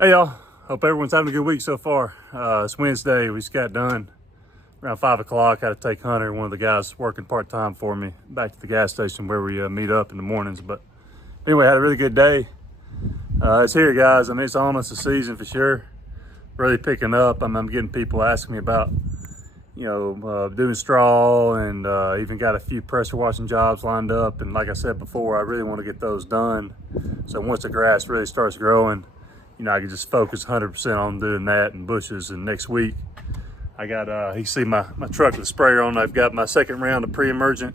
Hey y'all, hope everyone's having a good week so far. It's Wednesday, we just got done around 5 o'clock. I had to take Hunter, one of the guys working part-time for me, back to the gas station where we meet up in the mornings. But anyway, had a really good day. It's here, guys. I mean, it's on us, the season for sure. Really picking up. I'm getting people asking me about, doing straw, and even got a few pressure washing jobs lined up. And like I said before, I really want to get those done. So once the grass really starts growing, I can just focus 100% on doing that and bushes. And next week, I got, you see my truck with the sprayer on. I've got my second round of pre-emergent.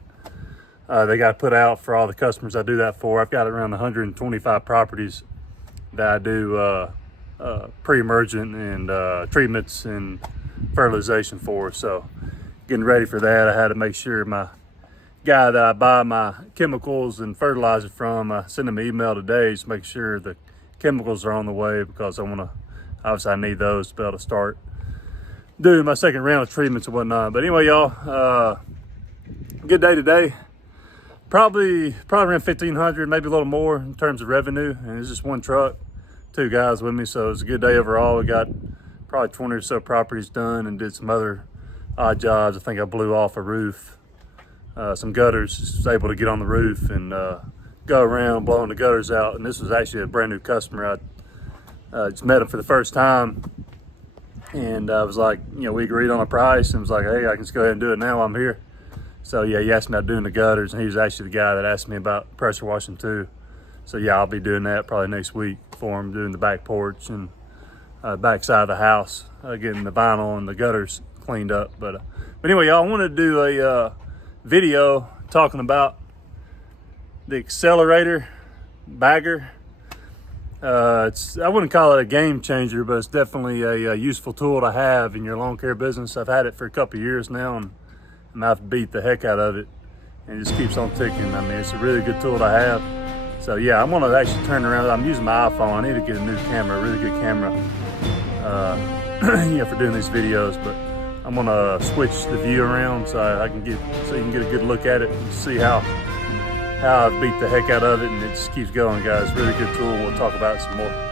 They got put out for all the customers I do that for. I've got around 125 properties that I do pre-emergent and treatments and fertilization for. So getting ready for that, I had to make sure my guy that I buy my chemicals and fertilizer from, I sent him an email today to make sure the chemicals are on the way, because obviously I need those to be able to start doing my second round of treatments and whatnot. But anyway, y'all, good day today. Probably around 1,500, maybe a little more in terms of revenue. And it's just one truck, two guys with me. So it's a good day overall. We got probably 20 or so properties done and did some other odd jobs. I think I blew off a roof, some gutters, was able to get on the roof and go around blowing the gutters out. And this was actually a brand new customer. I just met him for the first time, and I was like, we agreed on a price, and was like, hey, I can just go ahead and do it now while I'm here. So yeah, he asked me about doing the gutters, and he was actually the guy that asked me about pressure washing too. So yeah, I'll be doing that probably next week for him, doing the back porch and back side of the house, getting the vinyl and the gutters cleaned up. But anyway, y'all, I wanted to do a video talking about the Accelerator bagger. I wouldn't call it a game changer, but it's definitely a useful tool to have in your lawn care business. I've had it for a couple of years now, and I've beat the heck out of it, and it just keeps on ticking. I mean, it's a really good tool to have. So yeah, I'm gonna actually turn around. I'm using my iPhone. I need to get a new camera, a really good camera, for doing these videos. But I'm gonna switch the view around so you can get a good look at it and see how I beat the heck out of it, and it just keeps going, guys. Really good tool. We'll talk about it some more.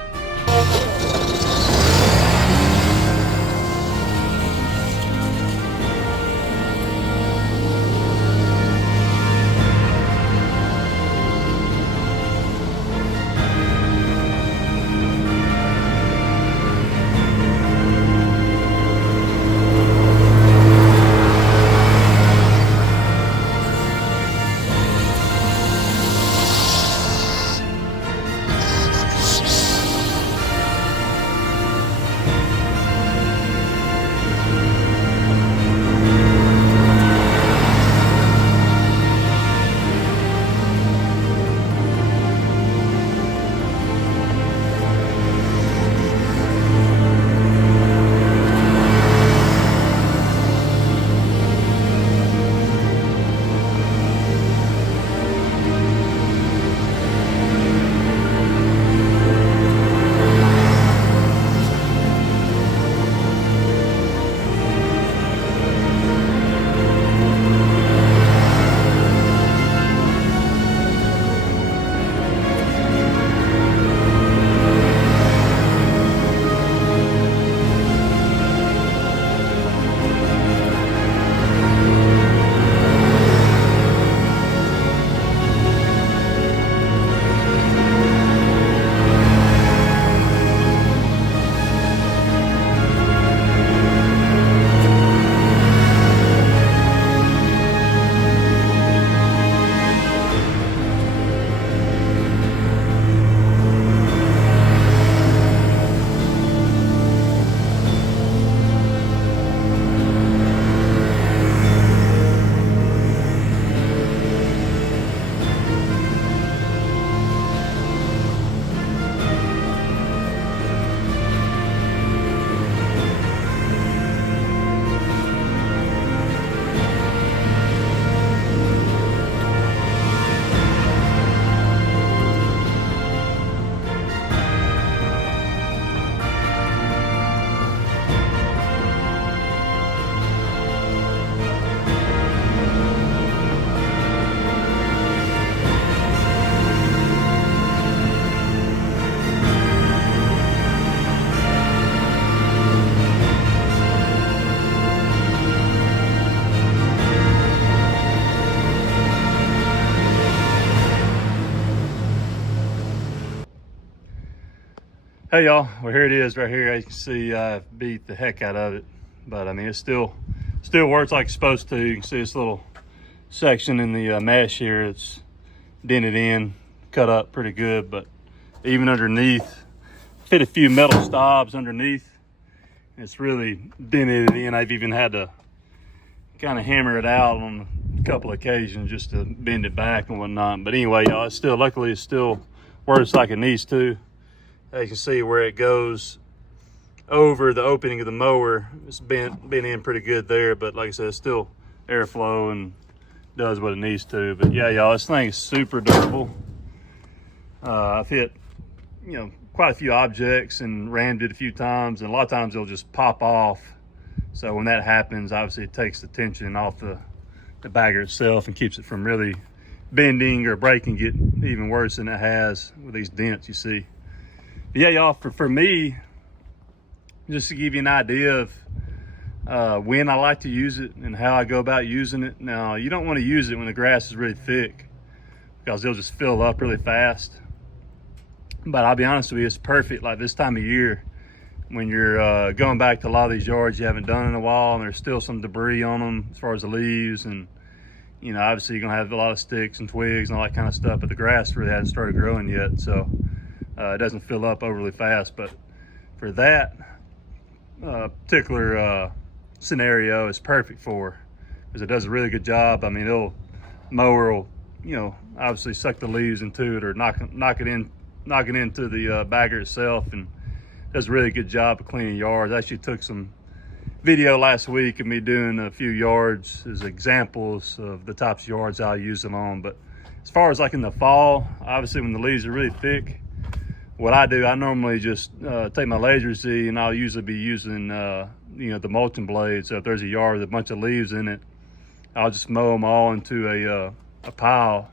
Hey y'all, well here it is right here. As you can see, I beat the heck out of it, but I mean it still works like it's supposed to. You can see this little section in the mesh here. It's dented in, cut up pretty good, but even underneath, fit a few metal stobs underneath. It's really dented in. I've even had to kind of hammer it out on a couple of occasions just to bend it back and whatnot. But anyway, y'all, luckily it still works like it needs to. As you can see where it goes over the opening of the mower, it's been in pretty good there, but like I said, it's still airflow and does what it needs to. But yeah, y'all, this thing is super durable. I've hit, quite a few objects and rammed it a few times, and a lot of times it'll just pop off. So when that happens, obviously it takes the tension off the bagger itself and keeps it from really bending or breaking, get even worse than it has with these dents you see. But yeah, y'all, for me, just to give you an idea of when I like to use it and how I go about using it. Now, you don't want to use it when the grass is really thick because they'll just fill up really fast. But I'll be honest with you, it's perfect like this time of year when you're going back to a lot of these yards you haven't done in a while and there's still some debris on them as far as the leaves, and obviously you're gonna have a lot of sticks and twigs and all that kind of stuff, but the grass really hasn't started growing yet, so it doesn't fill up overly fast. But for that particular scenario, it's perfect for, because it does a really good job. I mean, mower will obviously suck the leaves into it or knock it into the bagger itself, and does a really good job of cleaning yards. I actually took some video last week of me doing a few yards as examples of the types of yards I'll use them on. But as far as like in the fall, obviously when the leaves are really thick, what I do, I normally just take my Laser Z, and I'll usually be using the mulching blade. So if there's a yard with a bunch of leaves in it, I'll just mow them all into a pile,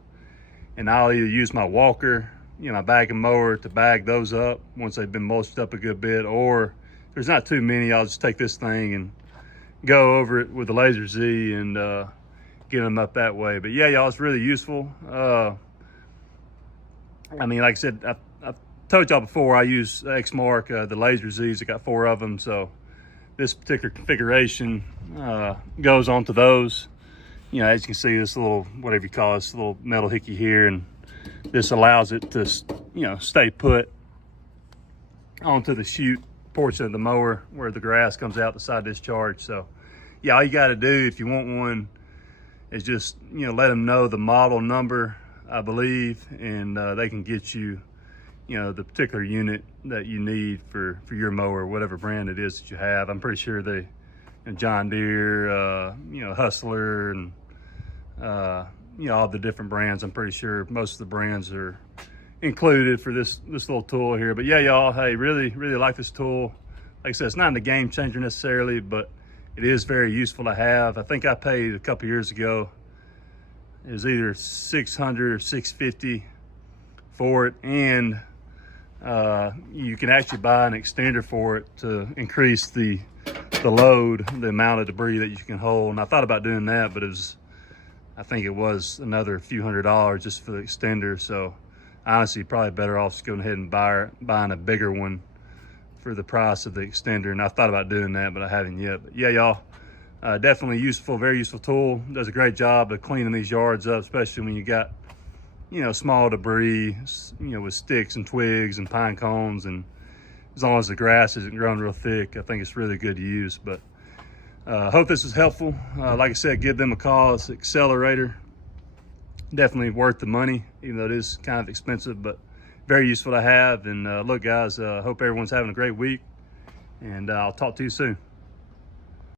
and I'll either use my walker, my bagging mower, to bag those up once they've been mulched up a good bit, or if there's not too many, I'll just take this thing and go over it with the Laser Z and get them up that way. But yeah, y'all, it's really useful. I mean, like I said, I've told y'all before, I use Exmark, the Laser Z's. I got 4 of them, so this particular configuration goes onto those. As you can see, this little, whatever you call this little metal hickey here, and this allows it to, stay put onto the chute portion of the mower where the grass comes out the side discharge. So yeah, all you got to do if you want one is just, let them know the model number, I believe, and they can get you, the particular unit that you need for your mower, whatever brand it is that you have. I'm pretty sure they, John Deere, Hustler, and all the different brands. I'm pretty sure most of the brands are included for this little tool here. But yeah, y'all, hey, really like this tool. Like I said, it's not a game changer necessarily, but it is very useful to have. I think I paid a couple years ago, it was either $600 or $650 for it, and you can actually buy an extender for it to increase the load, the amount of debris that you can hold. And I thought about doing that, but I think it was another few $100s just for the extender. So honestly, probably better off just going ahead and buying a bigger one for the price of the extender. And I thought about doing that, but I haven't yet. But yeah, y'all, definitely useful, very useful tool. Does a great job of cleaning these yards up, especially when you got, small debris, with sticks and twigs and pine cones. And as long as the grass isn't growing real thick, I think it's really good to use. But hope this is helpful. Like I said, give them a call. It's Accelerator. Definitely worth the money, even though it is kind of expensive, but very useful to have. And look, guys, hope everyone's having a great week, and I'll talk to you soon.